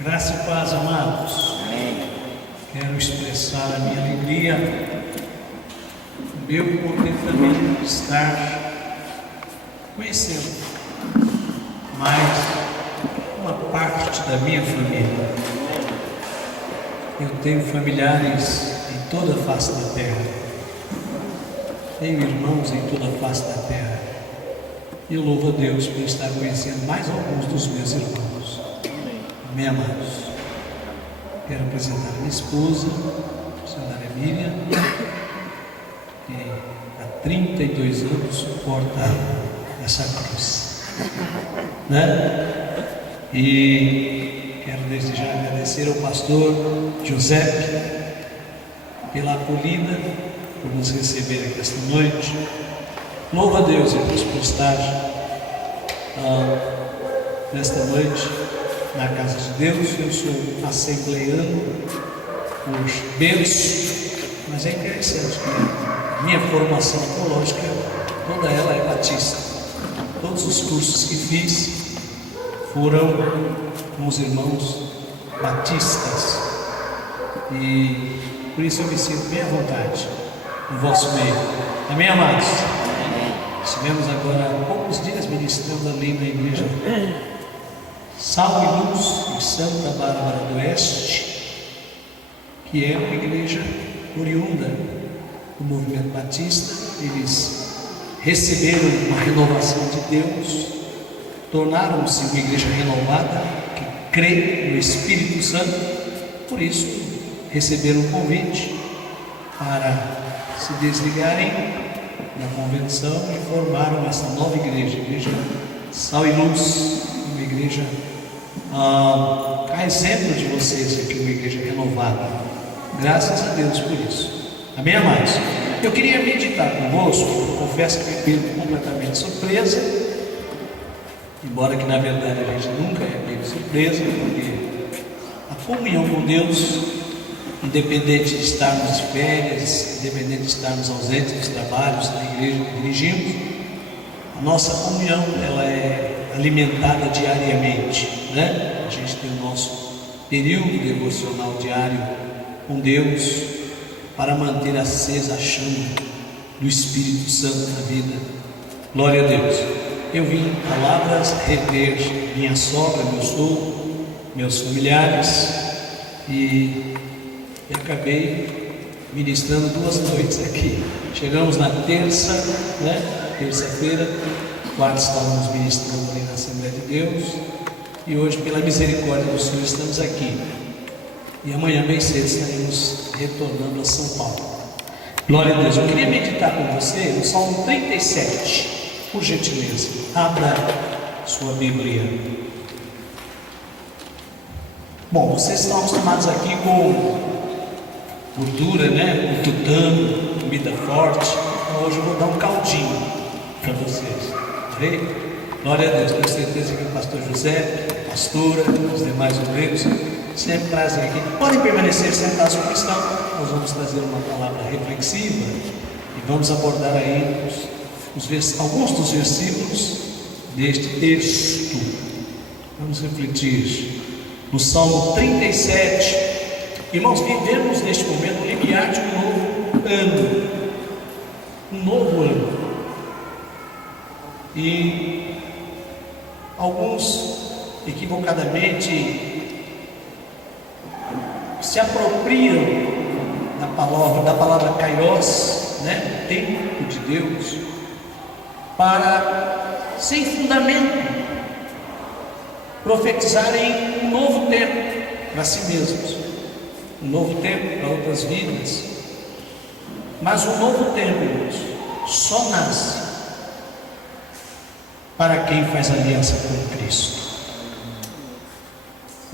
Graça e paz, amados. Amém. Quero expressar a minha alegria, o meu contentamento de estar conhecendo mais uma parte da minha família. Eu tenho familiares em toda a face da terra, tenho irmãos em toda a face da terra, e eu louvo a Deus por estar conhecendo mais alguns dos meus irmãos. Amém, amados? Quero apresentar a minha esposa, a missionária Miriam, que há 32 anos suporta essa cruz, né? E quero desde já agradecer ao pastor José pela acolhida, por nos receber aqui esta noite. Louvo a Deus por estar nesta noite na casa de Deus. Eu sou assembleiano por berço, mas é interessante que minha formação teológica, toda ela é batista. Todos os cursos que fiz foram com os irmãos batistas, e por isso eu me sinto bem à vontade no vosso meio. Amém, amados? Estivemos agora há poucos dias ministrando ali na igreja Sal e Luz em Santa Bárbara do Oeste, que é uma igreja oriunda do movimento batista. Eles receberam uma renovação de Deus, tornaram-se uma igreja renovada, que crê no Espírito Santo. Por isso receberam um convite para se desligarem da convenção e formaram essa nova igreja, Igreja Sal e Luz, uma igreja a exemplo de vocês aqui, uma igreja renovada. Graças a Deus por isso. Amém, amados? Eu queria meditar convosco. Confesso que me pego completamente surpresa, embora que na verdade a gente nunca é pego surpresa, porque a comunhão com Deus, independente de estarmos de férias, independente de estarmos ausentes dos trabalhos da igreja que dirigimos, a nossa comunhão ela é alimentada diariamente, né? A gente tem o nosso período devocional diário com Deus para manter acesa a chama do Espírito Santo na vida. Glória a Deus. Eu vim em palavras rever minha sogra, meu sogro, meus familiares, e acabei ministrando 2 noites aqui. Chegamos na terça, né? Terça-feira, quarta estávamos ministrando ali na Assembleia de Deus, e hoje, pela misericórdia do Senhor, estamos aqui. E amanhã, bem cedo, estaremos retornando a São Paulo. Glória a Deus. Eu queria meditar com você no Salmo 37, por gentileza. Abra sua Bíblia. Bom, vocês estão acostumados aqui com gordura, né? Com tutano, comida forte. Então hoje eu vou dar um caldinho para vocês. Amém? Glória a Deus. Tenho certeza que o pastor José, a pastora, os demais obreiros sempre trazem aqui. Podem permanecer sentados como estão. Nós vamos trazer uma palavra reflexiva e vamos abordar aí alguns dos versículos deste texto. Vamos refletir no Salmo 37. Irmãos, vivemos neste momento o limiar de um novo ano. Um novo ano. E alguns equivocadamente se apropriam da palavra kairos, né? Tempo de Deus, para, sem fundamento, profetizarem um novo tempo para si mesmos, um novo tempo para outras vidas. Mas um novo tempo, irmãos, só nasce para quem faz aliança com Cristo.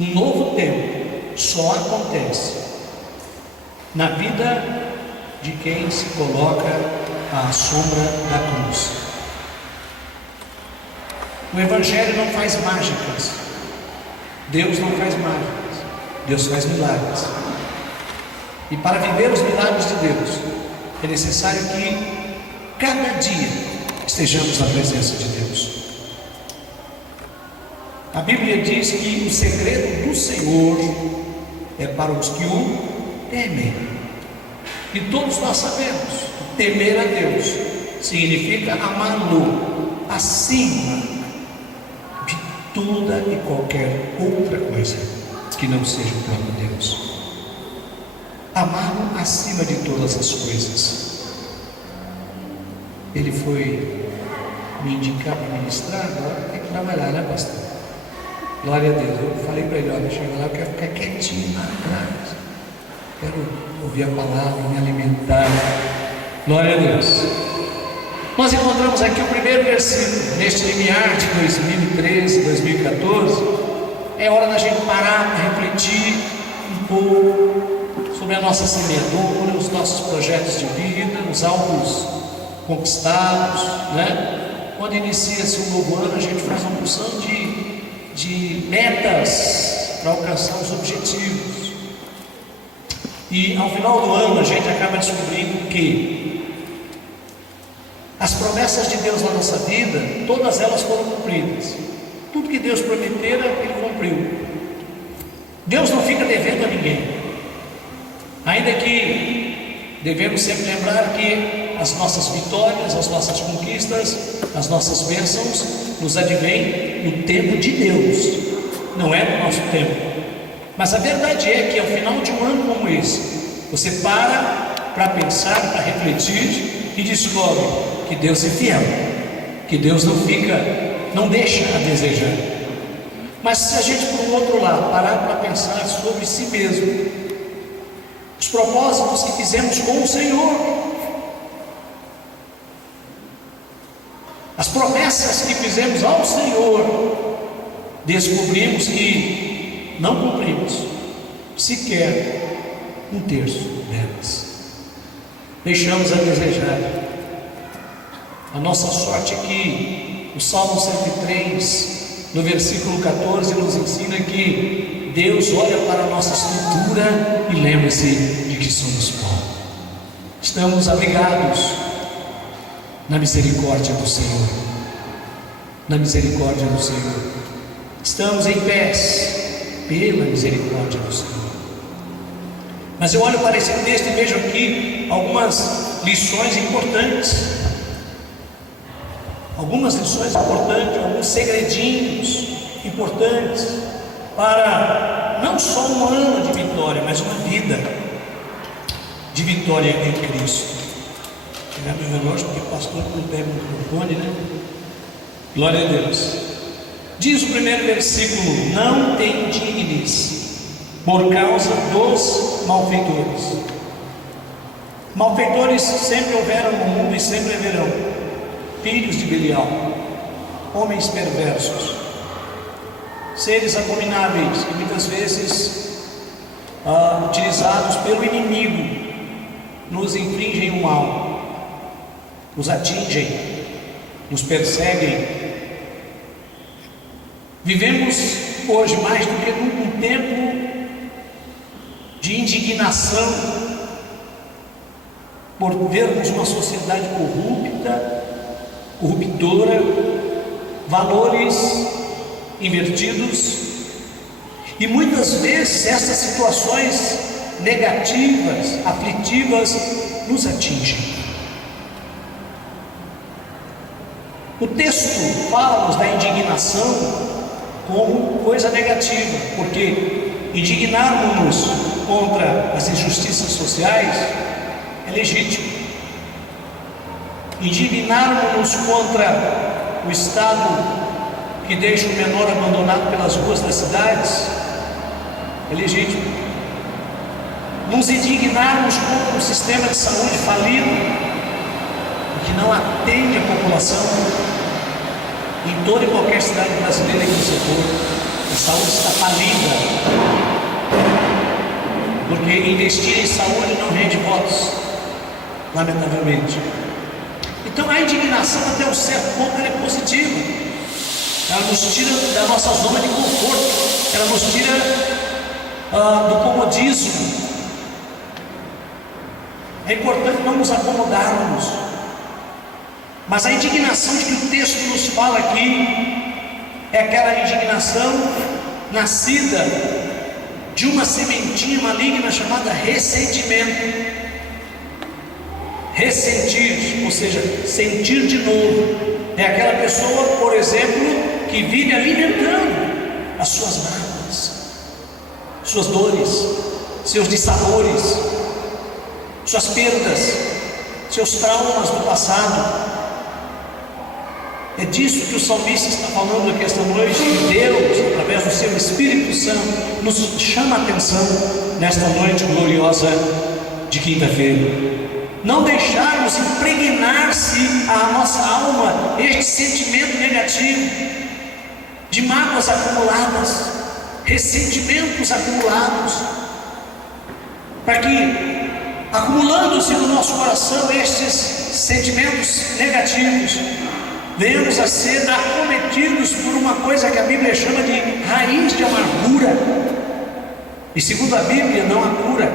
Um novo tempo só acontece na vida de quem se coloca à sombra da cruz. O Evangelho não faz mágicas. Deus não faz mágicas. Deus faz milagres. E para viver os milagres de Deus, é necessário que cada dia estejamos na presença de Deus. A Bíblia diz que o segredo do Senhor é para os que o temem. E todos nós sabemos que temer a Deus significa amá-lo acima de toda e qualquer outra coisa que não seja o próprio Deus. Amá-lo acima de todas as coisas. Ele foi me indicar para ministrar, agora tem que trabalhar, né, pastor? Glória a Deus. Eu falei para ele: olha, chega lá, eu quero ficar quietinho lá atrás, quero ouvir a palavra, me alimentar. Glória a Deus. Nós encontramos aqui o primeiro versículo, neste limiar de 2013, 2014. É hora da gente parar para refletir um pouco sobre a nossa semeadura, os nossos projetos de vida, os alvos conquistados, né? Quando inicia-se um novo ano, a gente faz uma porção de metas para alcançar os objetivos. E ao final do ano, a gente acaba descobrindo que as promessas de Deus na nossa vida, todas elas foram cumpridas. Tudo que Deus prometera, Ele cumpriu. Deus não fica devendo a ninguém. Ainda que devemos sempre lembrar que as nossas vitórias, as nossas conquistas, as nossas bênçãos nos advêm no tempo de Deus, não é no nosso tempo. Mas a verdade é que ao final de um ano como esse, você para pensar, para refletir e descobre que Deus é fiel, que Deus não deixa a desejar. Mas se a gente, por um outro lado, parar para pensar sobre si mesmo, os propósitos que fizemos com o Senhor, as promessas que fizemos ao Senhor, descobrimos que não cumprimos sequer um terço delas. Deixamos a desejar. A nossa sorte é que o Salmo 103, no versículo 14, nos ensina que Deus olha para a nossa estrutura e lembra-se de que somos pó. Estamos abrigados na misericórdia do Senhor, na misericórdia do Senhor. Estamos em pés pela misericórdia do Senhor. Mas eu olho para esse texto e vejo aqui algumas lições importantes, alguns segredinhos importantes para não só um ano de vitória, mas uma vida de vitória em Cristo. Pegar meu relógio, porque o pastor não pega o microfone, né? Glória a Deus. Diz o primeiro versículo: não te indignes por causa dos malfeitores. Malfeitores sempre houveram no mundo e sempre haverão. Filhos de Belial, homens perversos, seres abomináveis que muitas vezes utilizados pelo inimigo nos infligem o mal, nos atingem, nos perseguem. Vivemos hoje mais do que nunca um tempo de indignação por vermos uma sociedade corruptora, valores invertidos, e muitas vezes essas situações negativas, aflitivas, nos atingem. O texto fala-nos da indignação como coisa negativa, porque indignarmos-nos contra as injustiças sociais é legítimo. Indignarmos-nos contra o Estado que deixa o menor abandonado pelas ruas das cidades é legítimo. Nos indignarmos contra o sistema de saúde falido, que não atende a população. Em toda e qualquer cidade brasileira que você for, a saúde está falida, porque investir em saúde não rende votos, lamentavelmente. Então a indignação, até um certo ponto, ela é positiva. Ela nos tira da nossa zona de conforto, ela nos tira do comodismo. É importante não nos acomodarmos. Mas a indignação de que o texto nos fala aqui é aquela indignação nascida de uma sementinha maligna chamada ressentimento. Ressentir, ou seja, sentir de novo, é aquela pessoa, por exemplo, que vive alimentando as suas mágoas, suas dores, seus dissabores, suas perdas, seus traumas do passado. É disso que o salmista está falando aqui esta noite. E Deus, através do seu Espírito Santo, nos chama a atenção nesta noite gloriosa de quinta-feira. Não deixarmos impregnar-se a nossa alma este sentimento negativo de mágoas acumuladas, ressentimentos acumulados, para que, acumulando-se no nosso coração estes sentimentos negativos, venhamos a ser acometidos por uma coisa que a Bíblia chama de raiz de amargura. E segundo a Bíblia, não há cura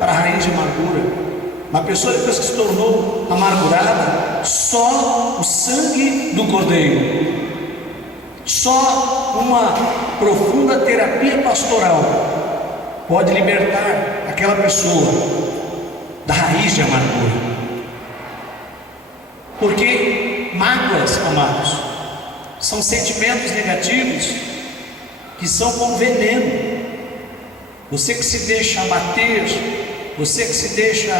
para a raiz de amargura. Uma pessoa, depois que se tornou amargurada, só o sangue do Cordeiro, só uma profunda terapia pastoral pode libertar aquela pessoa da raiz de amargura. Porque mágoas, amados, são sentimentos negativos que são como veneno. Você que se deixa abater, você que se deixa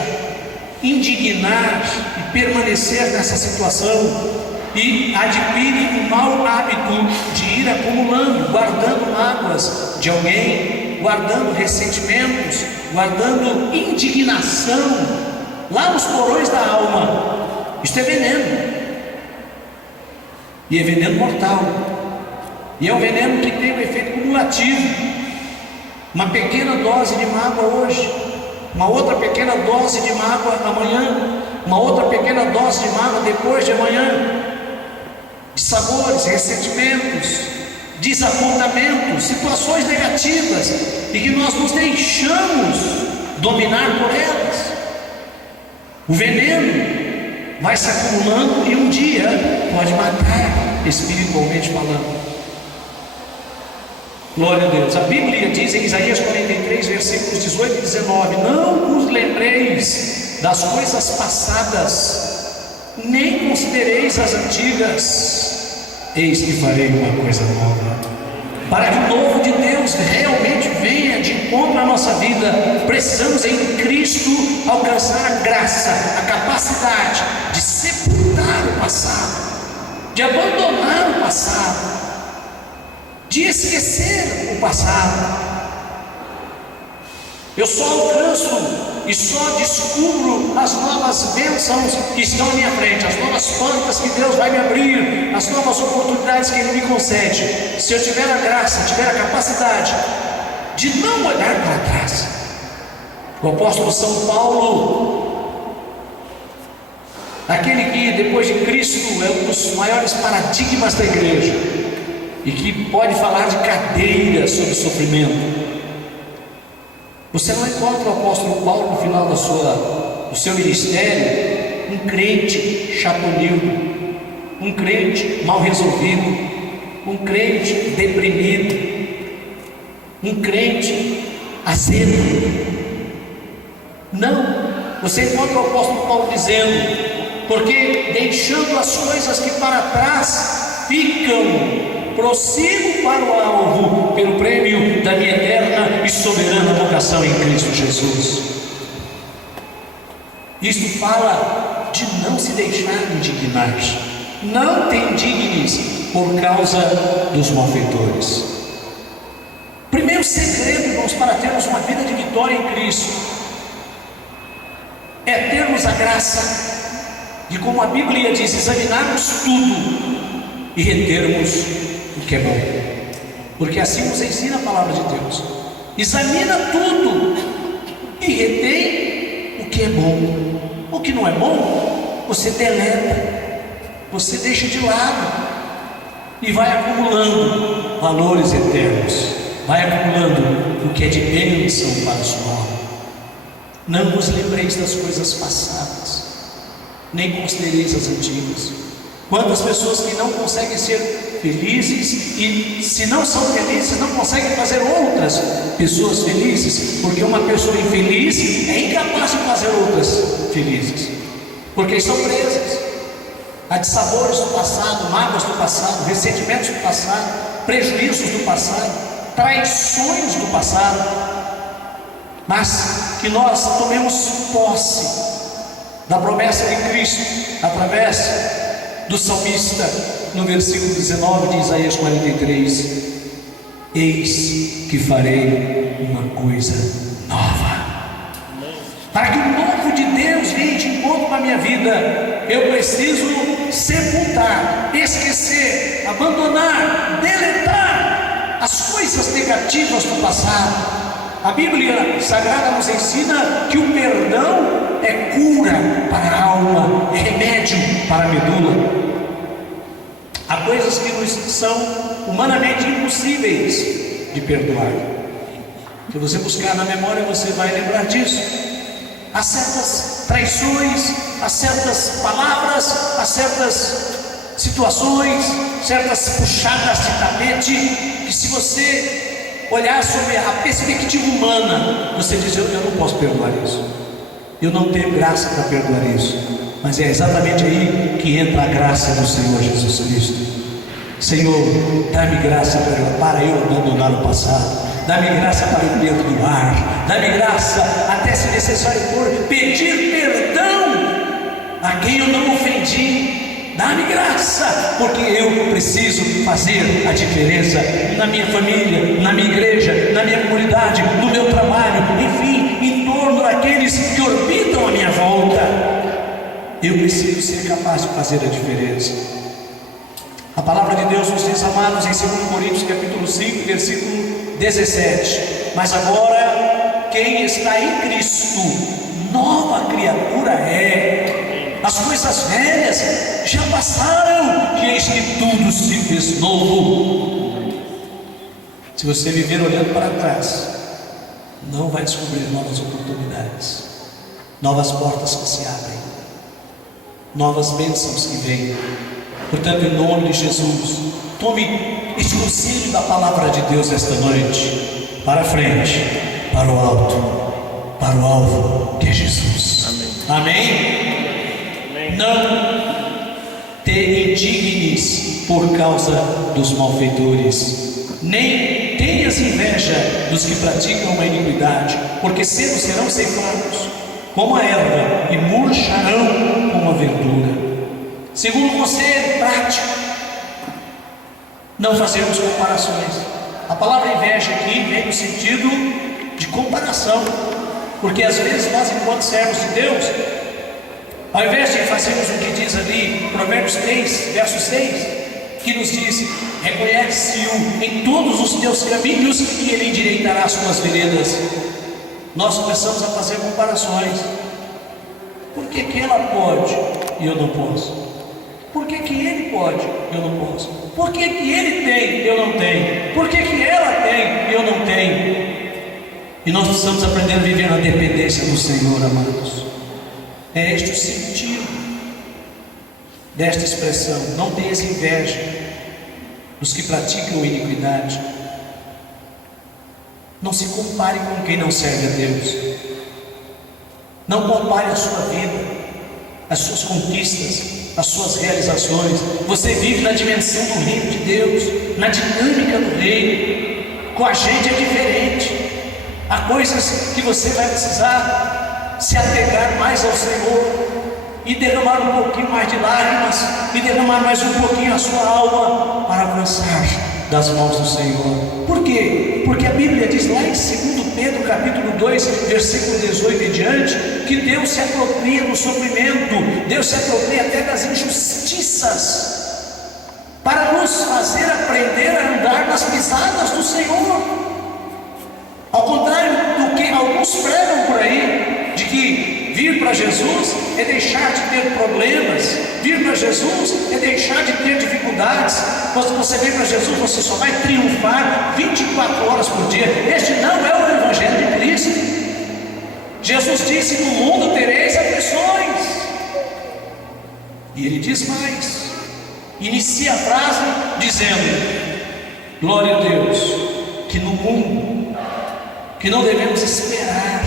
indignar e permanecer nessa situação, e adquire o mau hábito de ir acumulando, guardando mágoas de alguém, guardando ressentimentos, guardando indignação lá nos porões da alma. Isto é veneno, e é veneno mortal, e é um veneno que tem um efeito cumulativo. Uma pequena dose de mágoa hoje, uma outra pequena dose de mágoa amanhã, uma outra pequena dose de mágoa depois de amanhã, de sabores, ressentimentos, desapontamentos, situações negativas, e que nós nos deixamos dominar por elas. O veneno vai se acumulando e um dia pode matar, espiritualmente falando. Glória a Deus. A Bíblia diz em Isaías 43, versículos 18 e 19: não vos lembreis das coisas passadas, nem considereis as antigas, eis que farei uma coisa nova. Para que o novo de Deus realmente venha de encontro à nossa vida, precisamos em Cristo alcançar a graça, a capacidade de sepultar o passado, de abandonar o passado, de esquecer o passado. Eu só alcanço e só descubro as novas bênçãos que estão à minha frente, as novas portas que Deus vai me abrir, as novas oportunidades que Ele me concede, se eu tiver a graça, tiver a capacidade de não olhar para trás. O apóstolo São Paulo, aquele que depois de Cristo é um dos maiores paradigmas da igreja, e que pode falar de cadeira sobre sofrimento. Você não encontra o apóstolo Paulo no final do seu ministério um crente chatonildo, um crente mal resolvido, um crente deprimido, um crente azedo. Não, você encontra o apóstolo Paulo dizendo: porque deixando as coisas que para trás ficam, prossigo para o alvo, pelo prêmio da minha eterna e soberana vocação em Cristo Jesus. Isto fala de não se deixar indignar. Não te indignes por causa dos malfeitores. Primeiro segredo, irmãos, para termos uma vida de vitória em Cristo, é termos a graça de, como a Bíblia diz, examinarmos tudo e retermos o que é bom, porque assim nos ensina a palavra de Deus. Examina tudo e retém o que é bom. O que não é bom, você deleta, você deixa de lado e vai acumulando valores eternos, vai acumulando o que é de bênção para a sua alma. Não vos lembreis das coisas passadas, nem considereis as antigas. Quantas pessoas que não conseguem ser felizes, e se não são felizes, não conseguem fazer outras pessoas felizes, porque uma pessoa infeliz é incapaz de fazer outras felizes, porque estão presas a dissabores do passado, mágoas do passado, ressentimentos do passado, prejuízos do passado, traições do passado. Mas que nós tomemos posse da promessa de Cristo através do salmista, no versículo 19 de Isaías 43: eis que farei uma coisa nova. Para que o novo de Deus venha de encontro na minha vida, eu preciso sepultar, esquecer, abandonar, deletar as coisas negativas do passado. A Bíblia Sagrada nos ensina que o perdão é cura para a alma, é remédio para a medula. Há coisas que nos são humanamente impossíveis de perdoar. Se você buscar na memória, você vai lembrar disso. Há certas traições, há certas palavras, há certas situações, certas puxadas de tapete, que se você olhar sobre a perspectiva humana, você diz: eu não posso perdoar isso, eu não tenho graça para perdoar isso. Mas é exatamente aí que entra a graça do Senhor Jesus Cristo. Senhor, dá-me graça para eu abandonar o passado, dá-me graça para eu perdoar, dá-me graça, até se necessário for, pedir perdão a quem eu não ofendi. Dá-me graça, porque eu preciso fazer a diferença na minha família, na minha igreja, na minha comunidade, no meu trabalho, enfim, em torno daqueles que orbitam a minha volta. Eu preciso ser capaz de fazer a diferença. A palavra de Deus nos diz, amados, em 2 Coríntios capítulo 5, versículo 17: mas agora quem está em Cristo, nova criatura é. As coisas velhas já passaram, e eis que tudo se fez novo. Se você viver olhando para trás, não vai descobrir novas oportunidades, novas portas que se abrem, novas bênçãos que vêm. Portanto, em nome de Jesus, tome este conselho da palavra de Deus esta noite, para frente, para o alto, para o alvo que é Jesus. Amém? Não te indignes por causa dos malfeitores, nem tenhas inveja dos que praticam a iniquidade, porque cedo serão ceifados como a erva e murcharão como a verdura. Segundo conselho prático, não fazermos comparações. A palavra inveja aqui vem no sentido de comparação, porque às vezes nós, enquanto servos de Deus, ao invés de fazermos o que diz ali, Provérbios 3, verso 6, que nos diz: reconhece-o em todos os teus caminhos e ele endireitará as tuas veredas, nós começamos a fazer comparações. Por que que ela pode e eu não posso? Por que que ele pode e eu não posso? Por que que ele tem e eu não tenho? Por que que ela tem e eu não tenho? E nós precisamos aprender a viver na dependência do Senhor, amados. É este o sentido desta expressão: não tenhas inveja dos que praticam iniquidade. Não se compare com quem não serve a Deus. Não compare a sua vida, as suas conquistas, as suas realizações. Você vive na dimensão do reino de Deus, na dinâmica do reino. Com a gente é diferente. Há coisas que você vai precisar se apegar mais ao Senhor e derramar um pouquinho mais de lágrimas, e derramar mais um pouquinho a sua alma para avançar das mãos do Senhor. Por quê? Porque a Bíblia diz lá em 2 Pedro capítulo 2, versículo 18 em diante, que Deus se apropria do sofrimento, Deus se apropria até das injustiças, para nos fazer aprender a andar nas pisadas do Senhor. Ao contrário do que alguns pregam por aí, de que vir para Jesus é deixar de ter problemas, vir para Jesus é deixar de ter dificuldades. Quando você vem para Jesus, você só vai triunfar 24 horas por dia. Este não é o Evangelho de Cristo. Jesus disse: no mundo tereis aflições. E ele diz mais: inicia a frase dizendo: glória a Deus, que no mundo, que não devemos esperar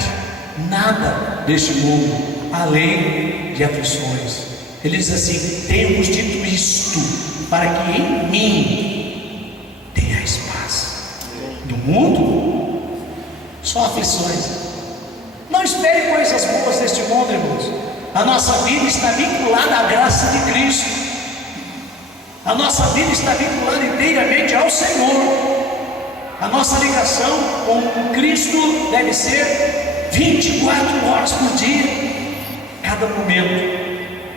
nada deste mundo, além de aflições. Ele diz assim: tenho-vos dito isto, para que em mim tenhais paz. No mundo, só aflições. Não espere coisas boas deste mundo, irmãos. A nossa vida está vinculada à graça de Cristo. A nossa vida está vinculada inteiramente ao Senhor. A nossa ligação com Cristo deve ser 24 horas por dia, cada momento.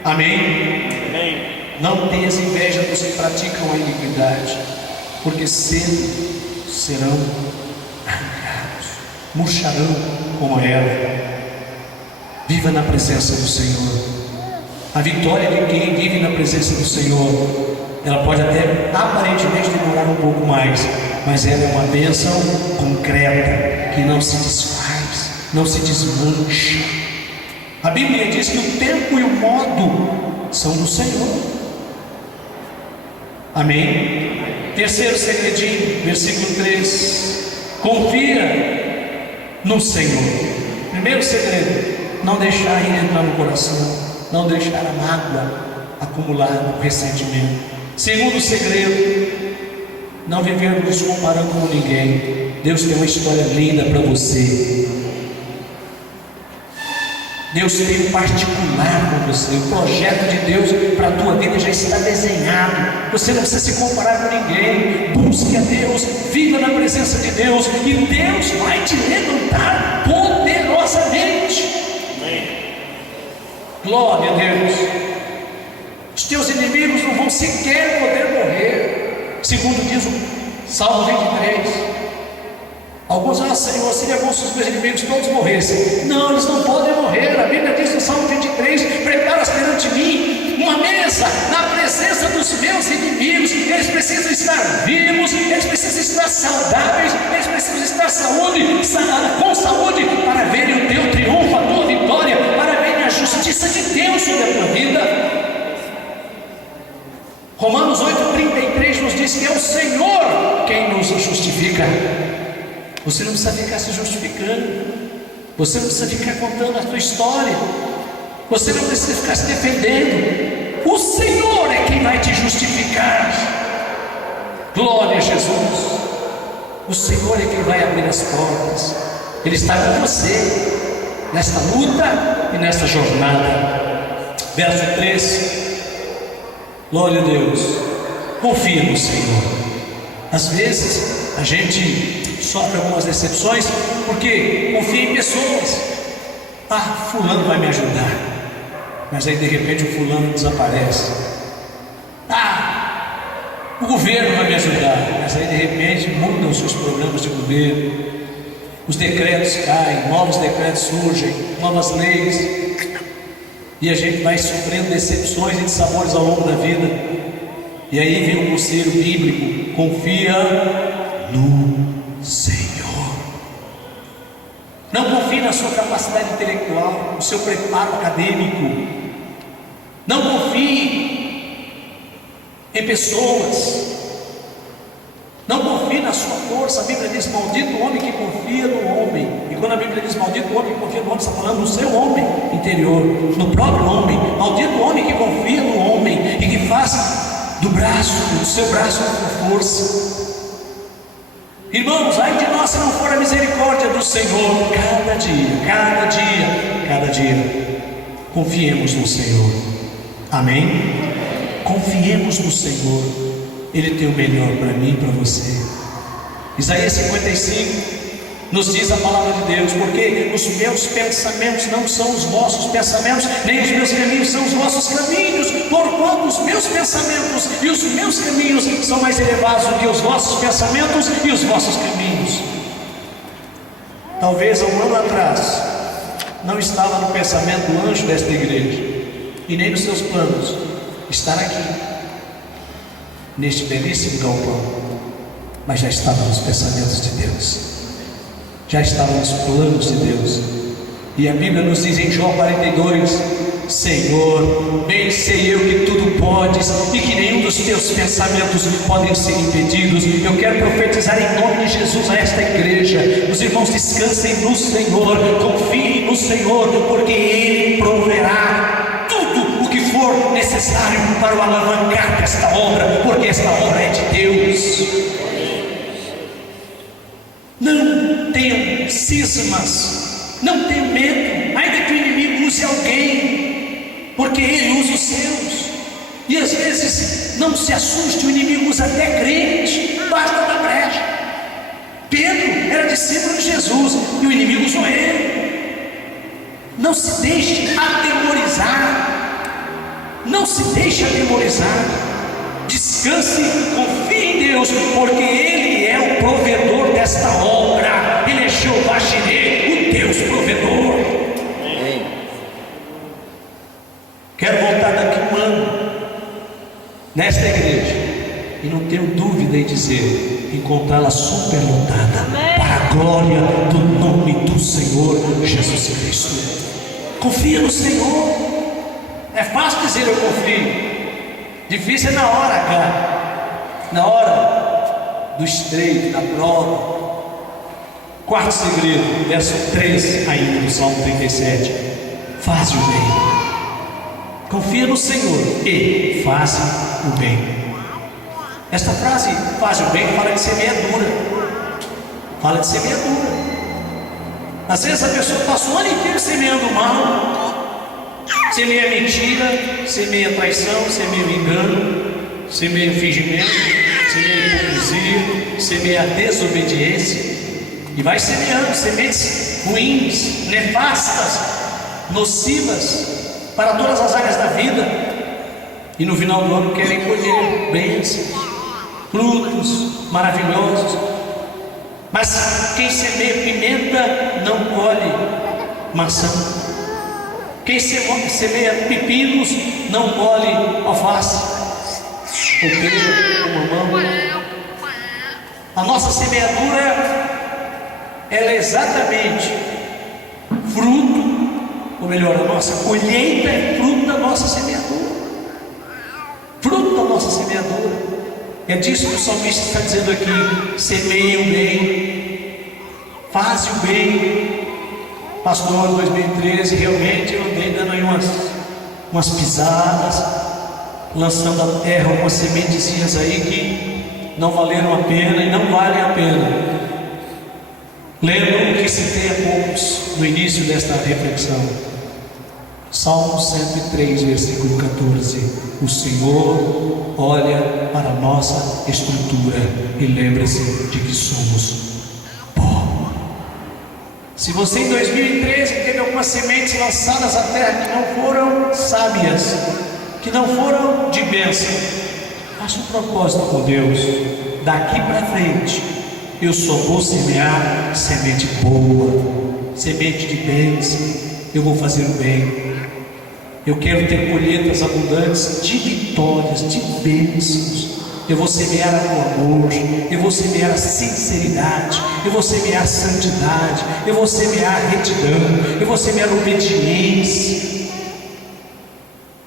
Amém? Amém. Não tenhas inveja dos que praticam a iniquidade, porque cedo serão arrancados, murcharão como a erva. Viva na presença do Senhor. A vitória de quem vive na presença do Senhor, ela pode até aparentemente demorar um pouco mais, mas ela é uma bênção concreta, que não se desfaz, não se desmancha. A Bíblia diz que o tempo e o modo são do Senhor. Amém? Terceiro segredinho, versículo 3: confia no Senhor. Primeiro segredo: não deixar ir entrar no coração, não deixar a mágoa acumular, o ressentimento. Segundo segredo: não viver nos comparando com ninguém. Deus tem uma história linda para você. Deus tem um particular com você. O projeto de Deus para a tua vida já está desenhado. Você não precisa se comparar com ninguém. Busque a Deus, viva na presença de Deus, e Deus vai te levantar poderosamente. Amém. Glória a Deus. Os teus inimigos não vão sequer poder morrer, segundo diz o Salmo 23. Alguns dizem: Senhor, seria bom se os meus inimigos todos morressem. Não, eles não podem morrer. A Bíblia diz no Salmo 23: preparas perante mim uma mesa na presença dos meus inimigos. Eles precisam estar vivos, eles precisam estar saudáveis, eles precisam estar com saúde, para verem o teu triunfo, a tua vitória, para verem a justiça de Deus sobre a tua vida. Romanos 8,33 nos diz que é o Senhor quem nos justifica. Você não precisa ficar se justificando, você não precisa ficar contando a tua história, você não precisa ficar se defendendo. O Senhor é quem vai te justificar. Glória a Jesus. O Senhor é quem vai abrir as portas. Ele está com você nesta luta e nesta jornada. Verso 3. Glória a Deus. Confia no Senhor. Às vezes a gente sofre algumas decepções porque confia em pessoas. Fulano vai me ajudar, mas aí de repente o fulano desaparece. O governo vai me ajudar, mas aí de repente mudam os seus programas de governo, os decretos caem, novos decretos surgem, novas leis, e a gente vai sofrendo decepções e dissabores ao longo da vida. E aí vem um conselho bíblico: confia no Senhor. Não confie na sua capacidade intelectual, no seu preparo acadêmico. Não confie em pessoas. Não confie na sua força. A Bíblia diz: maldito o homem que confia no homem. E quando a Bíblia diz maldito o homem que confia no homem, está falando do seu homem interior, no próprio homem. Maldito o homem que confia no homem e que faz do seu braço com força. Irmãos, ai de nós se não for a misericórdia do Senhor. Cada dia, confiemos no Senhor. Amém? Confiemos no Senhor. Ele tem o melhor para mim e para você. Isaías 55 nos diz a palavra de Deus: porque os meus pensamentos não são os vossos pensamentos, nem os meus caminhos são os vossos caminhos, porquanto os meus pensamentos e os meus caminhos são mais elevados do que os vossos pensamentos e os vossos caminhos. Talvez há um ano atrás não estava no pensamento do anjo desta igreja, e nem nos seus planos estar aqui neste belíssimo galpão, mas já estava nos pensamentos de Deus, já estava nos planos de Deus. E a Bíblia nos diz em João 42 Senhor, bem sei eu que tudo podes e que nenhum dos teus pensamentos podem ser impedidos. Eu quero profetizar em nome de Jesus a esta igreja. Os irmãos descansem no Senhor, confiem no Senhor, porque Ele proverá tudo o que for necessário para o alavancar desta obra, porque esta obra é de Deus. Não tenham cismas, não tenham medo, ainda que o inimigo use alguém, porque ele usa os seus. E às vezes não se assuste, o inimigo usa até crente, basta dar brecha. Pedro era discípulo de Jesus e o inimigo usou ele. Não se deixe atemorizar, não se deixe atemorizar. Descanse, confie em Deus, porque Ele é o provedor desta obra. Ele é Jeová Jireh, o Deus provedor. Amém. Quero voltar daqui um ano nesta igreja e não tenho dúvida em dizer, encontrá-la superlotada para a glória do nome do Senhor Jesus Cristo. Confia no Senhor. É fácil dizer eu confio. Difícil é na hora H, na hora do estreito, da prova. Quarto segredo, verso 3 ainda do Salmo 37. Faz o bem, confia no Senhor e faz o bem. Esta frase, faz o bem, fala de semeadura. Fala de semeadura. Às vezes a pessoa passa o ano inteiro semeando mal. Semeia mentira, semeia traição, semeia engano, semeia fingimento, semeia hipocrisia, semeia desobediência, e vai semeando sementes ruins, nefastas, nocivas para todas as áreas da vida, e no final do ano querem colher bênçãos, frutos maravilhosos. Mas quem semeia pimenta não colhe maçã. Quem semeia pepinos não colhe alface, ou pera, ou mamão. A nossa semeadura, ela é exatamente fruto, ou melhor, a nossa colheita é fruto da nossa semeadura. Fruto da nossa semeadura. É disso que o salmista está dizendo aqui: semeia o bem, faz o bem. Pastor, em 2013 realmente eu andei dando aí umas pisadas, lançando à terra algumas sementezinhas aí que não valeram a pena e não valem a pena. Lembro que citei há poucos no início desta reflexão, Salmo 103, versículo 14: o Senhor olha para a nossa estrutura e lembra-se de que somos. Se você em 2013 teve algumas sementes lançadas à terra que não foram sábias, que não foram de bênção, faça um propósito com Deus. Daqui para frente eu só vou semear semente boa, semente de bênção. Eu vou fazer o bem. Eu quero ter colheitas abundantes de vitórias, de bênçãos. Eu vou semear o amor, eu vou semear a sinceridade, eu vou semear a santidade, eu vou semear a retidão, eu vou semear a obediência.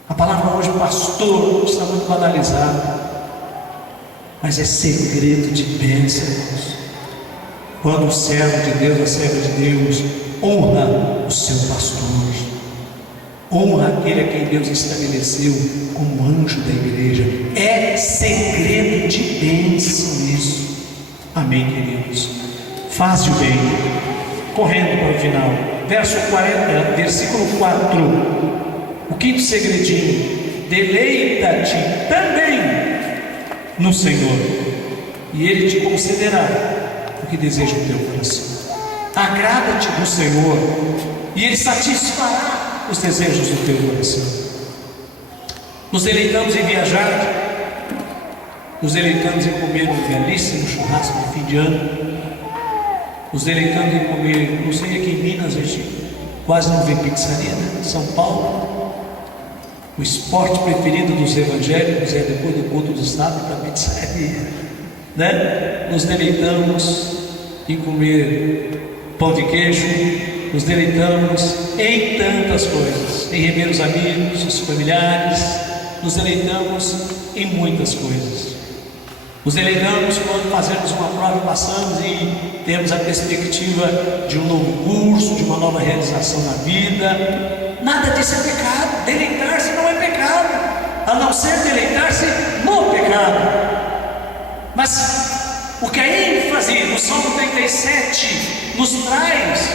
A palavra hoje, pastor, está muito banalizada, mas é segredo de bênçãos. Quando o servo de Deus, a serva de Deus, honra o seu pastor, honra aquele a quem Deus estabeleceu como anjo da igreja. É segredo de bênção isso. Amém, queridos? Faz o bem. Correndo para o final, versículo 4. O quinto segredinho: deleita-te também no Senhor, e Ele te concederá o que deseja o teu coração. Agrada-te do Senhor, e Ele satisfará os desejos do teu coração. Nos deleitamos em viajar, nos deleitamos em comer um belíssimo churrasco de fim de ano, nos deleitamos em comer, não sei, aqui em Minas a gente quase não vê pizzaria, né? São Paulo, o esporte preferido dos evangélicos é depois do culto do sábado para pizzaria, né? Nos deleitamos em comer pão de queijo, nos deleitamos em tantas coisas, em rever os amigos, os familiares, nos deleitamos em muitas coisas. Nos deleitamos quando fazemos uma prova e passamos e temos a perspectiva de um novo curso, de uma nova realização na vida. Nada disso é pecado. Deleitar-se não é pecado, a não ser deleitar-se no pecado. Mas o que a ênfase no Salmo 37 nos traz,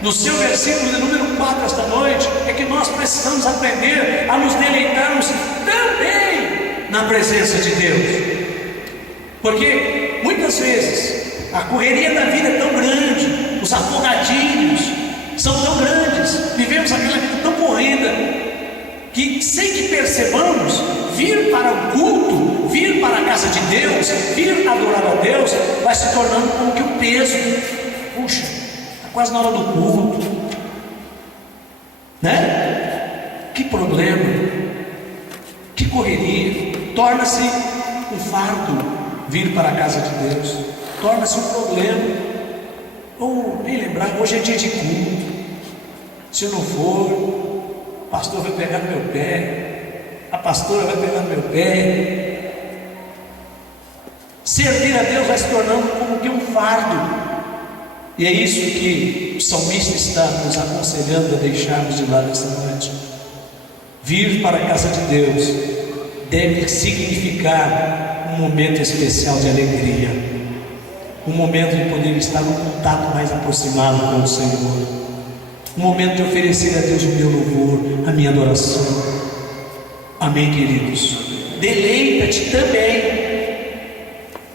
no seu versículo de número 4 esta noite, é que nós precisamos aprender a nos deleitarmos também na presença de Deus. Porque muitas vezes a correria da vida é tão grande, os afogadinhos são tão grandes, vivemos aquela vida tão corrida, que sem que percebamos, vir para o culto, vir para a casa de Deus, vir adorar a Deus, vai se tornando como que um peso. Puxa, está quase na hora do culto, né? Que problema, que correria, torna-se um fardo vir para a casa de Deus, torna-se um problema. Ou bem lembrar, hoje é dia de culto, se eu não for, o pastor vai pegar no meu pé, a pastora vai pegar no meu pé. Servir a Deus vai se tornando como que um fardo, e é isso que o salmista está nos aconselhando a deixarmos de lado esta noite. Vir para a casa de Deus deve significar um momento especial de alegria, um momento de poder estar num contato mais aproximado com o Senhor, um momento de oferecer a Deus o meu louvor, a minha adoração. Amém, queridos? Deleita-te também.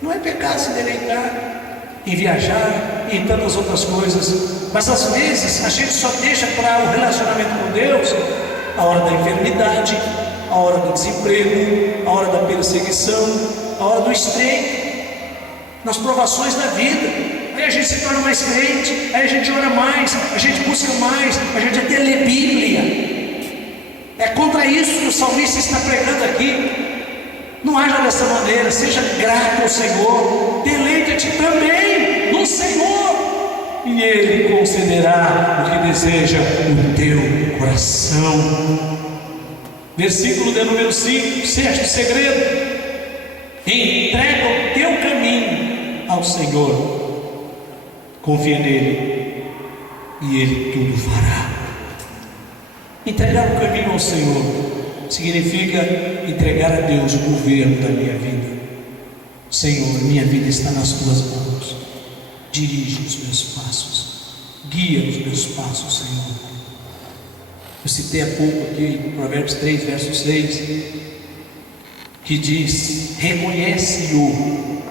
Não é pecado se deleitar em viajar e em tantas outras coisas, mas às vezes a gente só deixa para o relacionamento com Deus a hora da enfermidade, a hora do desemprego, a hora da perseguição, a hora do estreito, nas provações da vida. Aí a gente se torna mais crente, aí a gente ora mais, a gente busca mais, a gente até lê Bíblia. É contra isso que o salmista está pregando aqui. Não haja dessa maneira, seja grato ao Senhor, deleita-te também no Senhor, e Ele concederá o que deseja o teu coração. Versículo de número 5, sexto segredo: entrega o teu caminho ao Senhor, confia nele e Ele tudo fará. Entregar o caminho ao Senhor significa entregar a Deus o governo da minha vida. Senhor, minha vida está nas tuas mãos, dirige os meus passos, guia os meus passos, Senhor. Eu citei há pouco aqui Provérbios 3, verso 6, que diz: reconhece-o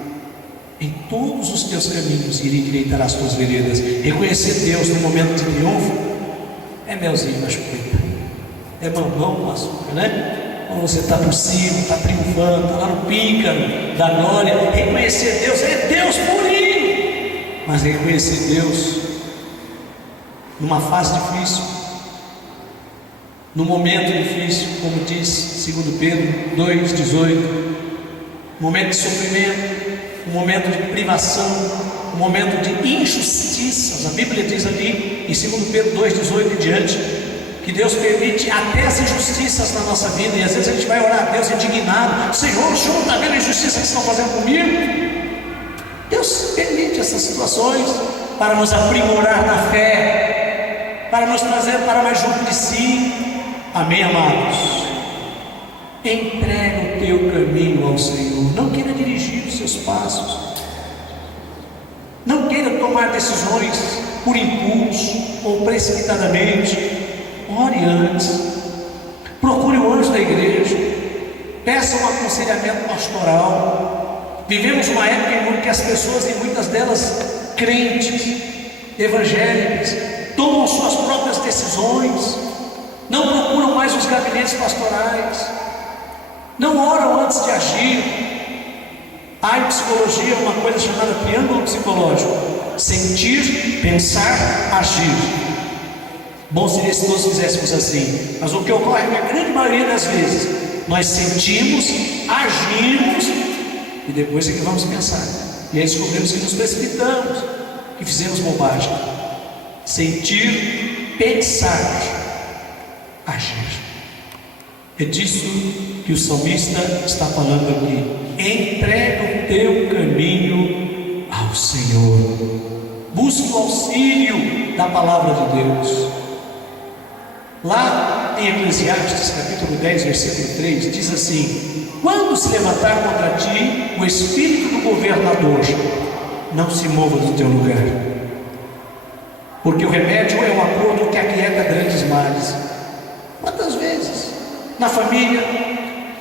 em todos os teus caminhos e Ele endireitará as tuas veredas. Reconhecer Deus no momento de triunfo é melzinho na chupeta, é mamão com açúcar, né? Quando você está por cima, está triunfando, está lá no píncaro da glória, reconhecer Deus é Deus purinho. Mas reconhecer Deus numa fase difícil, no momento difícil, como diz 2 Pedro 2,18, momento de sofrimento, um momento de privação, um momento de injustiças. A Bíblia diz ali em 2 Pedro 2,18 e diante, que Deus permite até as injustiças na nossa vida, e às vezes a gente vai orar a Deus indignado: Senhor, o Senhor não está vendo a injustiça que estão fazendo comigo? Deus permite essas situações para nos aprimorar na fé, para nos trazer para mais junto de si. Amém, amados? Entrega o teu caminho ao Senhor. Não queira dirigir os seus passos, não queira tomar decisões por impulso ou precipitadamente. Ore antes, procure o anjo da igreja, peça um aconselhamento pastoral. Vivemos uma época em que as pessoas, e muitas delas crentes, evangélicas, tomam suas próprias decisões, não procuram mais os gabinetes pastorais, não oram antes de agir. Há em psicologia uma coisa chamada triângulo psicológico: sentir, pensar, agir. Bom seria se nós fizéssemos assim, mas o que ocorre é que a grande maioria das vezes nós sentimos, agimos e depois é que vamos pensar, e aí descobrimos que nos precipitamos, que fizemos bobagem. sentir, pensar, agir. É disso que o salmista está falando aqui. Entrega o teu caminho ao Senhor. Busca o auxílio da palavra de Deus. Lá em Eclesiastes capítulo 10, versículo 3, diz assim: quando se levantar contra ti o espírito do governador, não se mova do teu lugar, porque o remédio é um acordo que aquieta grandes males. Quantas vezes? Na família,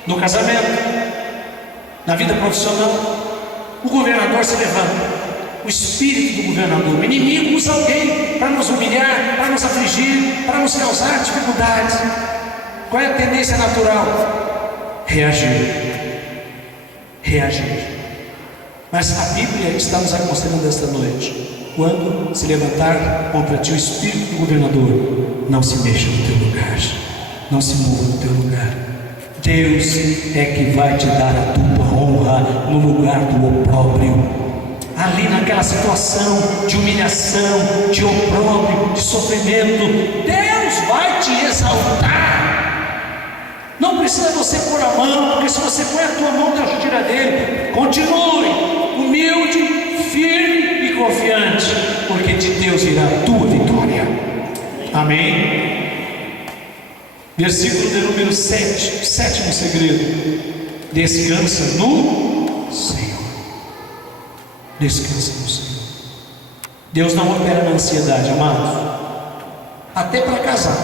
no casamento, na vida profissional, o governador se levanta, o espírito do governador. O inimigo usa alguém para nos humilhar, para nos afligir, para nos causar dificuldades. Qual é a tendência natural? Reagir. Mas a Bíblia está nos aconselhando esta noite: quando se levantar contra ti o espírito do governador, não se mexa no teu lugar, não se mova no teu lugar. Deus é que vai te dar a tua honra no lugar do opróbrio. Ali naquela situação de humilhação, de opróbrio, de sofrimento, Deus vai te exaltar. Não precisa você pôr a mão, porque se você põe a tua mão, Deus tira dele. Continue humilde, firme e confiante, porque de Deus virá a tua vitória. Amém. Versículo de número 7, sétimo segredo: descansa no Senhor. Descansa no Senhor. Deus não opera na ansiedade, amados. Até para casar,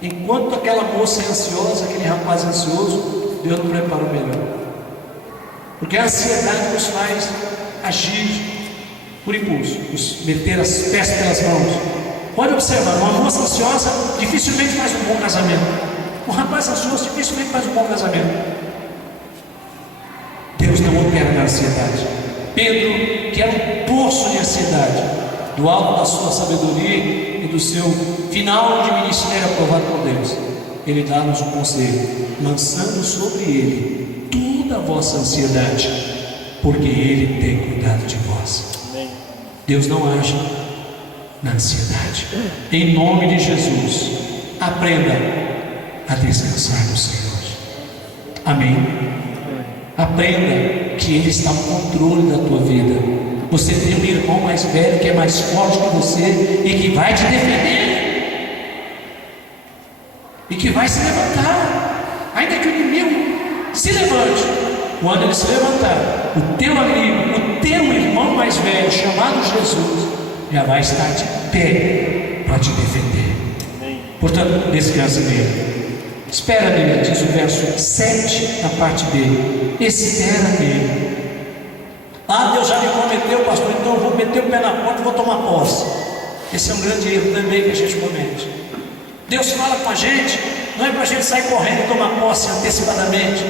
enquanto aquela moça é ansiosa, aquele rapaz é ansioso, Deus não prepara o melhor, porque a ansiedade nos faz agir por impulso, nos meter as pés pelas mãos. Pode observar, uma moça ansiosa dificilmente faz um bom casamento. Um rapaz ansioso dificilmente faz um bom casamento. Deus não opera na ansiedade. Pedro, que era um poço de ansiedade, do alto da sua sabedoria e do seu final de ministério aprovado por Deus, ele dá-nos um conselho: lançando sobre ele toda a vossa ansiedade, porque ele tem cuidado de vós. Deus não age na ansiedade. Em nome de Jesus, aprenda a descansar no Senhor. Amém. Aprenda que Ele está no controle da tua vida. Você tem um irmão mais velho que é mais forte que você e que vai te defender e que vai se levantar, ainda que o inimigo se levante. Quando ele se levantar, o teu amigo, o teu irmão mais velho, chamado Jesus, já vai estar de pé para te defender. Portanto, descansa nele. Espera nele, diz o verso 7, na parte B. Espera nele. Ah, Deus já me prometeu, pastor, então eu vou meter o pé na porta e vou tomar posse. Esse é um grande erro também que a gente comete. Deus fala com a gente, não é para a gente sair correndo e tomar posse antecipadamente.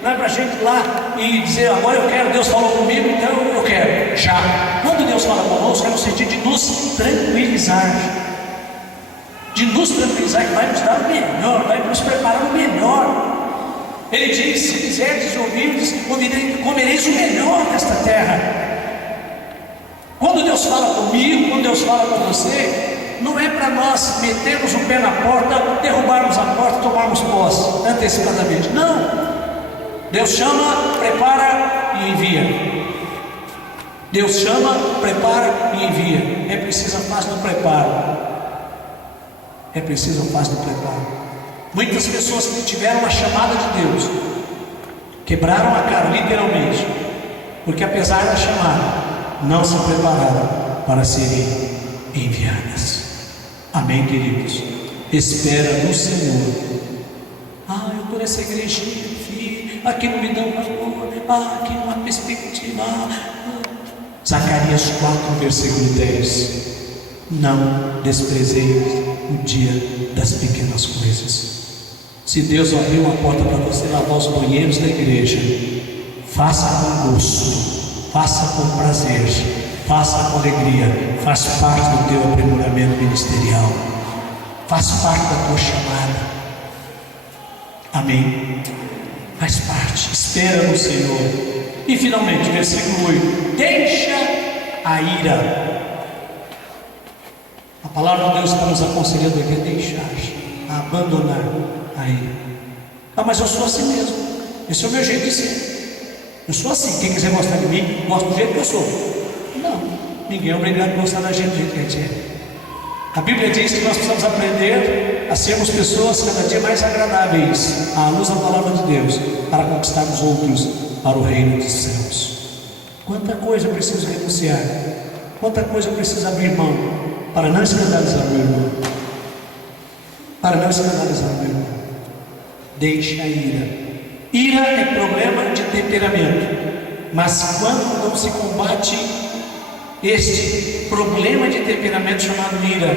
Não é para a gente ir lá e dizer, agora eu quero, Deus falou comigo, então eu quero. Já. Quando Deus fala conosco, é no sentido de nos tranquilizar. De nos tranquilizar, que vai nos dar o melhor, vai nos preparar o melhor. Ele diz: se quiserdes ouvirdes, comereis o melhor desta terra. Quando Deus fala comigo, quando Deus fala com você, não é para nós metermos o pé na porta, derrubarmos a porta e tomarmos posse antecipadamente. Não. Deus chama, prepara e envia. Deus chama, prepara e envia. É preciso a fase do preparo. É preciso a fase do preparo. Muitas pessoas que tiveram a chamada de Deus quebraram a cara, literalmente, porque apesar da chamada, não se prepararam para serem enviadas. Amém, queridos? Espera no Senhor. Ah, eu estou nessa igrejinha aqui, aqui não me dão valor, aqui não há perspectiva. Zacarias 4, versículo 10. Não desprezeis o dia das pequenas coisas. Se Deus abriu uma porta para você lavar os banheiros da igreja, faça com gosto, faça com prazer, faça com alegria. Faz parte do teu aprimoramento ministerial, faz parte da tua chamada. Amém. Faz parte. Espera no Senhor. E finalmente, versículo 8: deixa a ira. A palavra de Deus está nos aconselhando aqui a deixar, a abandonar a ira. Ah, mas eu sou assim mesmo, esse é o meu jeito de ser. Eu sou assim, quem quiser gostar de mim, gosta do jeito que eu sou. Não, ninguém é obrigado a gostar da gente do jeito que a gente é. A Bíblia diz que nós precisamos aprender a sermos pessoas cada dia mais agradáveis à luz da palavra de Deus, para conquistarmos outros para o reino dos céus. Quanta coisa eu preciso renunciar, quanta coisa eu preciso abrir mão, para não escandalizar o meu irmão. Para não escandalizar o meu irmão. Deixa a ira. Ira é problema de temperamento, mas quando não se combate este problema de temperamento chamado ira,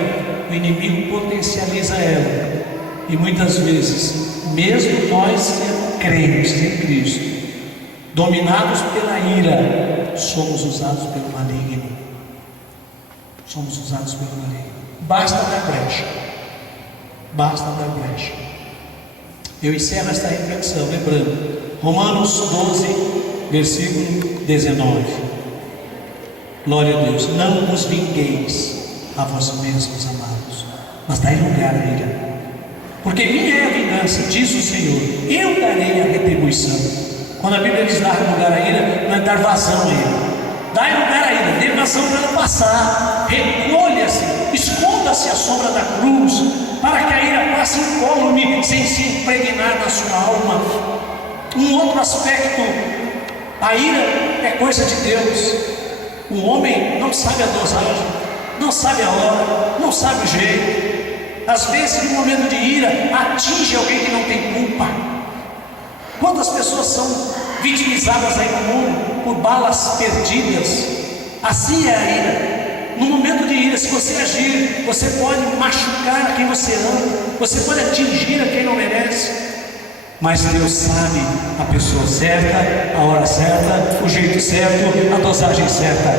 o inimigo potencializa ela. E muitas vezes, mesmo nós sendo crentes em Cristo, dominados pela ira, somos usados pelo maligno. Somos usados pelo maligno. Basta dar brecha. Basta dar brecha. Eu encerro esta reflexão lembrando Romanos 12, versículo 19. Glória a Deus. Não vos vingueis a vós mesmos, amados, mas dai lugar à ira, porque minha é a vingança, diz o Senhor, eu darei a retribuição. Quando a Bíblia diz dar lugar à ira, não é dar vazão à ira. Dai lugar à ira, dê vazão para ela passar. Recolha-se, esconda-se à sombra da cruz, para que a ira passe incólume, sem se impregnar na sua alma. Um outro aspecto: a ira é coisa de Deus. O homem não sabe a dosagem, não sabe a hora, não sabe o jeito. Às vezes, no momento de ira, atinge alguém que não tem culpa. Quantas pessoas são vitimizadas aí no mundo por balas perdidas? Assim é a ira. No momento de ira, se você agir, você pode machucar a quem você ama, você pode atingir a quem não merece. Mas Deus sabe a pessoa certa, a hora certa, o jeito certo, a dosagem certa.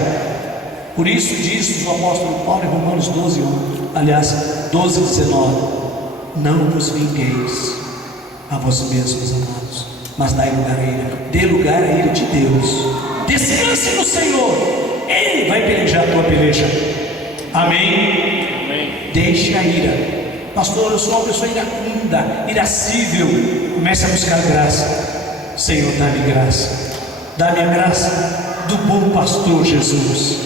Por isso diz o apóstolo Paulo em Romanos 12, 1, aliás, 12, 19: não vos vingueis a vós mesmos, amados, mas dai lugar à ira. Dê lugar à ira de Deus. Descanse no Senhor, Ele vai pelejar a tua peleja. Amém? Amém. Deixe a ira. Pastor, eu sou uma pessoa iracunda, irascível. Comece a buscar graça. Senhor, dá-me graça. Dá-me a graça do bom pastor Jesus,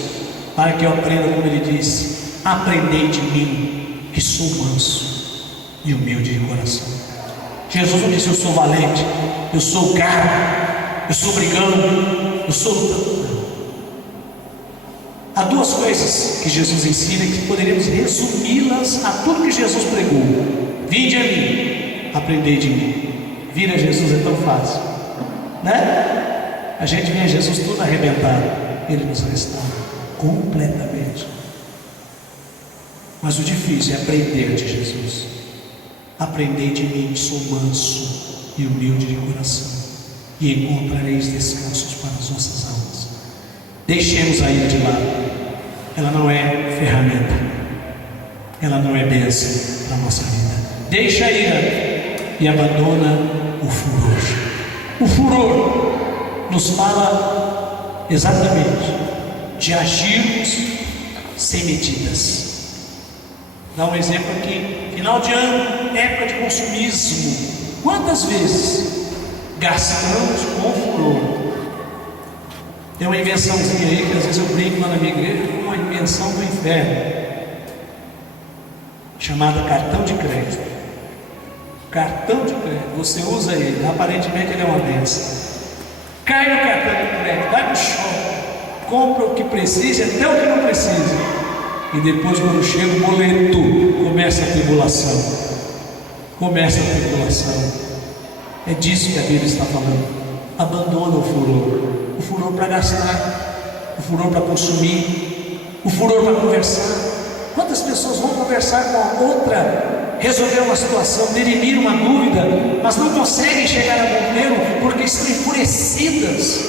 para que eu aprenda, como ele disse: aprendei de mim, que sou manso e humilde de coração. Jesus não disse: eu sou valente, eu sou caro, eu sou brigão, eu sou lutador. Há duas coisas que Jesus ensina e que poderíamos resumi-las a tudo que Jesus pregou. Vinde a mim, aprendei de mim. Vir a Jesus é tão fácil, né? A gente vem a Jesus tudo arrebentado, Ele nos restaura completamente. Mas o difícil é aprender de Jesus. Aprendei de mim, que sou manso e humilde de coração, e encontrareis descansos para as vossas almas. Deixemos a ira de lado. Ela não é ferramenta, ela não é bênção para a nossa vida. Deixa a ira e abandona o furor. O furor nos fala exatamente de agirmos sem medidas. Dá um exemplo aqui: final de ano, época de consumismo. Quantas vezes gastamos com furor? Tem uma invençãozinha aí que às vezes eu brinco lá na minha igreja, uma invenção do inferno, chamada cartão de crédito. Cartão de crédito, você usa ele, aparentemente ele é uma bênção. Cai no cartão de crédito, vai no shopping, compra o que precisa, até o que não precisa, e depois, quando chega o boleto, começa a tribulação. Começa a tribulação. É disso que a Bíblia está falando. Abandona o furor. O furor para gastar, o furor para consumir, o furor para conversar. Quantas pessoas vão conversar com a outra, resolver uma situação, dirimir uma dúvida, mas não conseguem chegar a bom termo porque estão enfurecidas?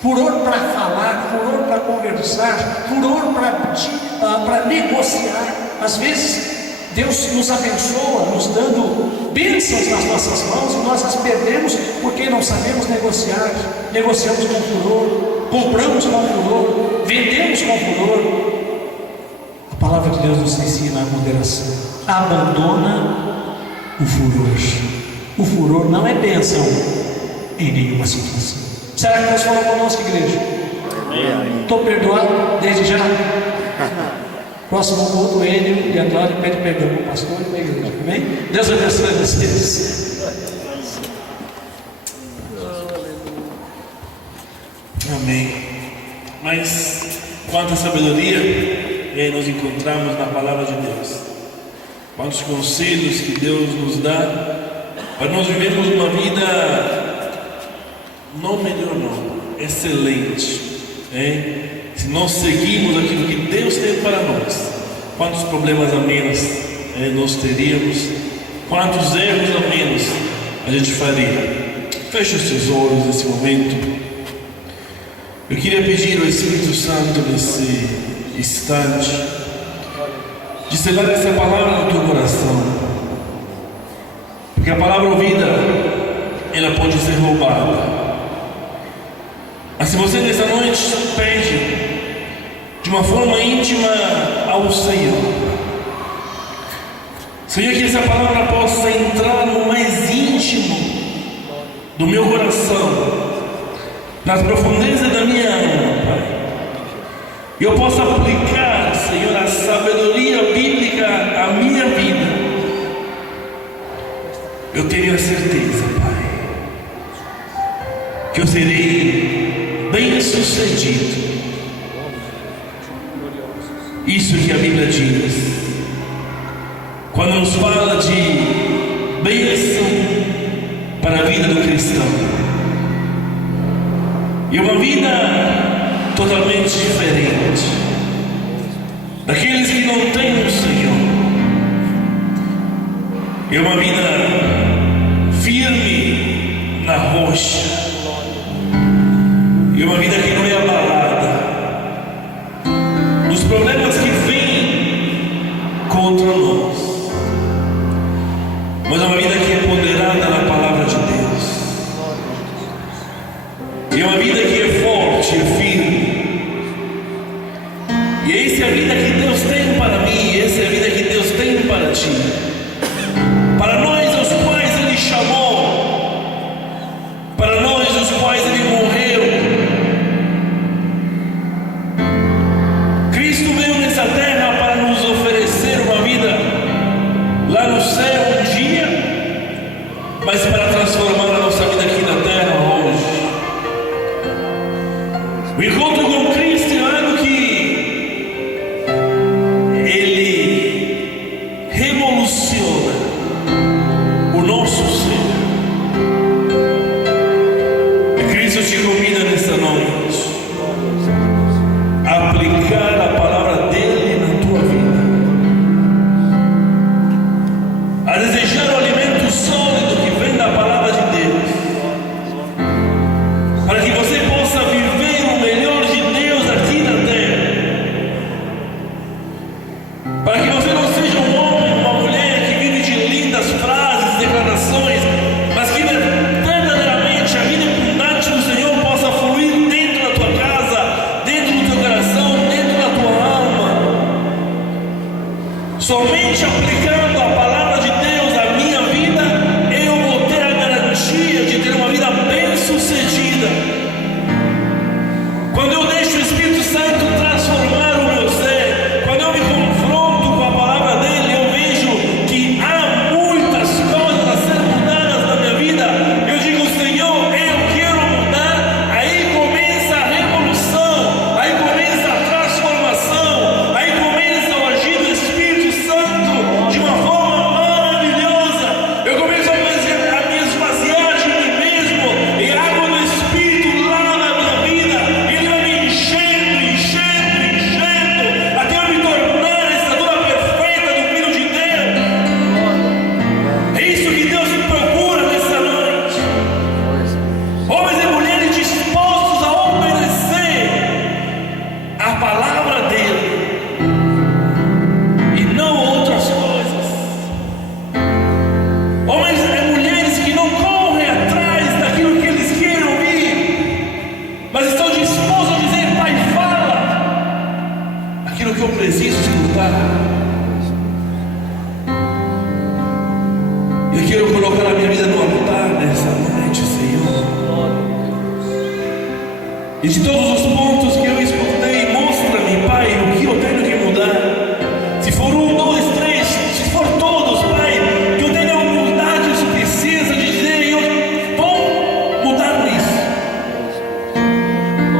Furor para falar, furor para conversar, furor para negociar. Às vezes Deus nos abençoa, nos dando bênçãos nas nossas mãos, e nós as perdemos porque não sabemos negociar. Negociamos com furor, compramos com furor, vendemos com furor. A palavra de Deus nos ensina a moderação. Abandona o furor. O furor não é bênção em nenhuma situação. Será que Deus falou conosco, igreja? Estou perdoado desde já? Próximo culto, ele e a Glória pede perdão para o pastor e para a igreja. Amém? Deus abençoe vocês. Amém. Mas quanta sabedoria nós encontramos na palavra de Deus. Quantos conselhos que Deus nos dá para nós vivermos uma vida não melhor, não, excelente, se nós seguimos aquilo que Deus tem para nós. Quantos problemas a menos nós teríamos, quantos erros a menos a gente faria. Feche os seus olhos nesse momento. Eu queria pedir ao Espírito Santo nesse instante de selar essa palavra no teu coração, porque a palavra ouvida ela pode ser roubada. Mas se você nessa noite pede de uma forma íntima ao Senhor, Senhor, que essa palavra possa entrar no mais íntimo do meu coração, nas profundezas da minha alma, Pai, e eu possa aplicar, Senhor, a sabedoria bíblica à minha vida. Eu tenho a certeza, Pai, que eu serei bem-sucedido. Isso que a Bíblia diz, quando nos fala de bênção para a vida do cristão. E uma vida totalmente diferente daqueles que não têm o Senhor. É uma vida firme na rocha. É uma vida que não é abalada dos problemas que vêm contra nós, mas é uma vida que é ponderada na palavra de Deus. É uma vida que é forte, é firme. E essa é a vida que Deus tem para mim, essa é a vida que Deus tem para ti. Para nós os quais Ele chamou, para nós os quais Ele morreu. Cristo veio nessa terra para nos oferecer uma vida lá no céu um dia, mas para transformar a nossa vida aqui na terra hoje. O encontro com Cristo é algo que Ele revoluciona o nosso ser. E Cristo te convida nessa noite a aplicar a palavra dEle na tua vida, a desejar o alimento sólido que vem da palavra de Deus, para que você possa viver o melhor de Deus aqui na terra, para que você não seja um homem, uma mulher que vive de lindas frases, declarações, mas que verdadeiramente a vida abundante do Senhor possa fluir dentro da tua casa, dentro do teu coração, dentro da tua alma. Somente aplicando a palavra de Deus à minha vida, eu vou ter a garantia de ter uma vida bem-sucedida. Quando eu deixo o Espírito Santo transformar o meu ser, quando eu me confronto com a palavra dEle, eu vejo que há muitas coisas a serem mudadas na minha vida. Eu digo, Senhor, eu quero mudar. Aí começa a revolução, aí começa a transformação, aí começa o agir do Espírito Santo de uma forma maravilhosa. Eu começo a me esvaziar de mim mesmo, e a água do Espírito lá na minha vida, Ele vai me enchendo, enchendo, enchendo, até eu me tornar a estatura perfeita do Filho de Deus. É isso que Deus procura nessa noite. Homens e mulheres dispostos a obedecer a palavra dEle e não outras coisas. Homens e mulheres que não correm atrás daquilo que eles querem ouvir, mas estão dispostos a dizer, Pai, fala aquilo que eu preciso escutar. E de todos os pontos que eu escutei, mostra-me, Pai, o que eu tenho que mudar. Se for 1, 2, 3, se for todos, Pai, que eu tenha a humildade suficiente de dizer: eu vou mudar nisso.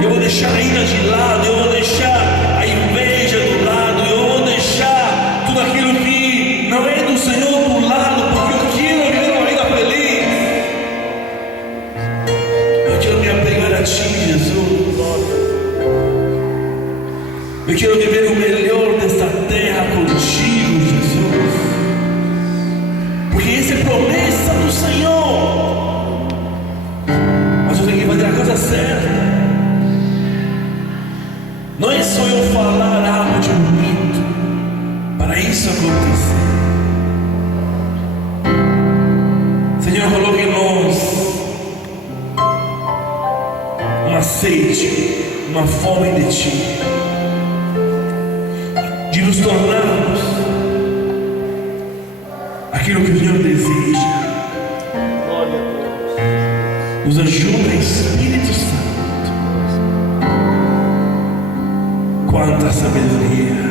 Eu vou deixar a ira de lado, eu vou deixar a inveja do lado, eu vou deixar tudo aquilo que não é do Senhor do lado, porque eu quero viver uma vida feliz. Eu quero me apegar a Ti, Jesus. Eu quero viver o melhor desta terra contigo, Jesus, porque essa é promessa do Senhor. Mas eu tenho que fazer a coisa certa. Não é só eu falar algo de bonito para isso acontecer. Senhor, coloque em nós uma sede, uma fome de Ti, de nos tornarmos aquilo que o Senhor deseja. Nos ajuda, Espírito Santo. Quanta sabedoria,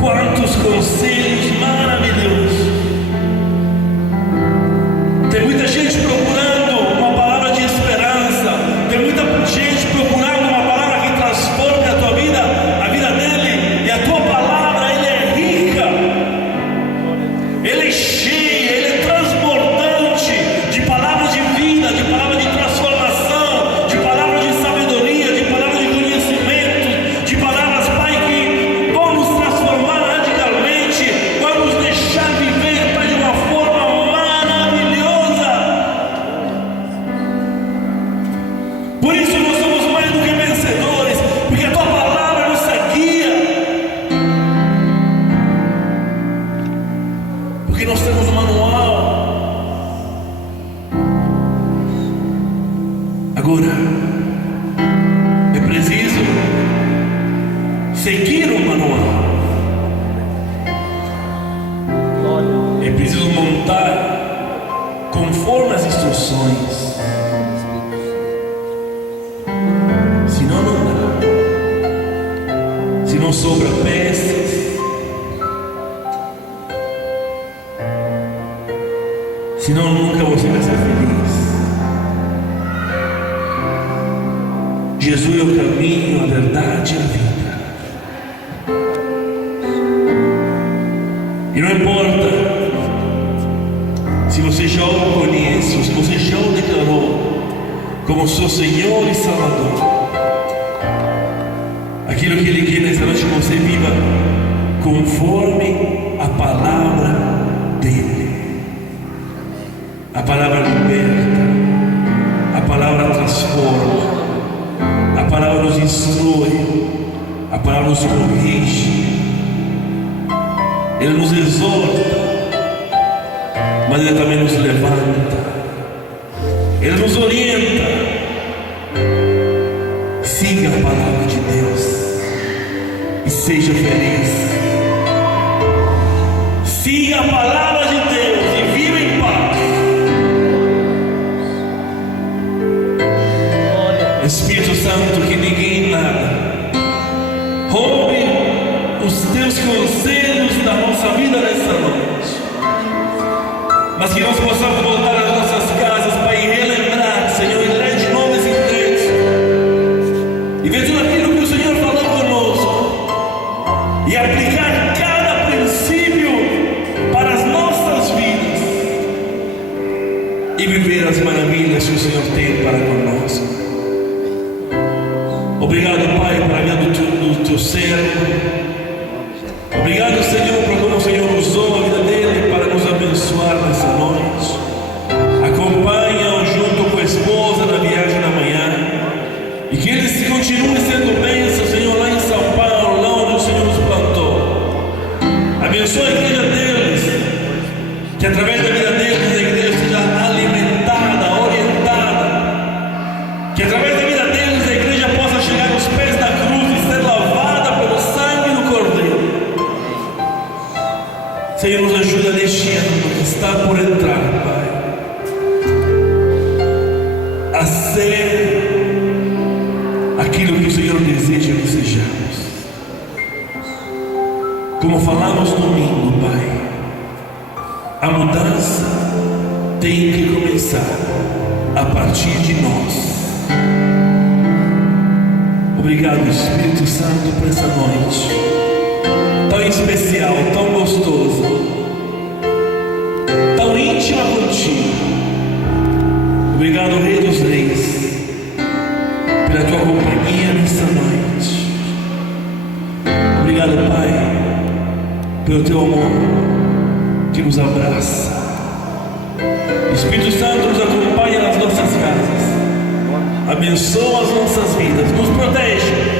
quantos conselhos maravilhosos. Tem muita gente procurando uma palavra de esperança, tem muita gente procurando uma palavra que transforme a tua vida, a vida dele. E a tua palavra, ela é rica, ela é cheia, ela é transbordante de palavras de vida, de palavras de transformação, de palavras de sabedoria, de palavras de conhecimento, de palavras, Pai, que vão nos transformar radicalmente, vão nos deixar viver, Pai, de uma forma maravilhosa. Por isso nós somos mais do que vencedores, porque a Tua palavra nos guia, porque nós temos um manual. Agora, é preciso seguir o manual. É preciso montar conforme as instruções. Senão não dá. Se não sobra peças, senão nunca você vai ser feliz. Jesus é o caminho, a verdade e a vida. E não importa se você já o conhece, ou se você já o declarou como seu Senhor e Salvador. Aquilo que Ele quer nessa noite, que você viva conforme a palavra dEle. A palavra liberta, a palavra transforma, a palavra nos instrui, a palavra nos corrige, Ele nos exorta, mas Ele também nos levanta, Ele nos orienta. Siga a palavra de Deus e seja feliz. Siga a palavra de Deus e viva em paz. Espírito Santo, que ninguém nada roube os teus conselhos da nossa vida nessa noite, mas que nós possamos voltar às nossas casas para relembrar, Senhor, e ler de novo esse texto e ver tudo aquilo que o Senhor falou conosco e aplicar cada princípio para as nossas vidas e viver as maravilhas que o Senhor tem para conosco. Obrigado, Pai, pela vida do teu servo. Obrigado, Senhor, por como o Senhor usou a vida dele para nos abençoar nessa noite. Acompanha-o junto com a esposa na viagem da manhã. E que eles continuem sendo bênçãos, Senhor, lá em São Paulo, lá onde o Senhor nos plantou. Abençoa a igreja deles, que através da vida deles a igreja seja alimentada, orientada. Que através da vida deles a igreja possa chegar aos pés da cruz e ser lavada pelo sangue do Cordeiro. Senhor, nos ajuda neste ano que está por entrar, Pai, a ser Como falamos domingo, Pai, a mudança tem que começar a partir de nós. Obrigado, Espírito Santo, por essa noite tão especial, tão gostosa, tão íntima contigo. Obrigado, Rei dos Reis, pela tua companhia nessa noite. Obrigado, Pai, pelo teu amor que nos abraça. Espírito Santo nos acompanha nas nossas casas, abençoa as nossas vidas, nos protege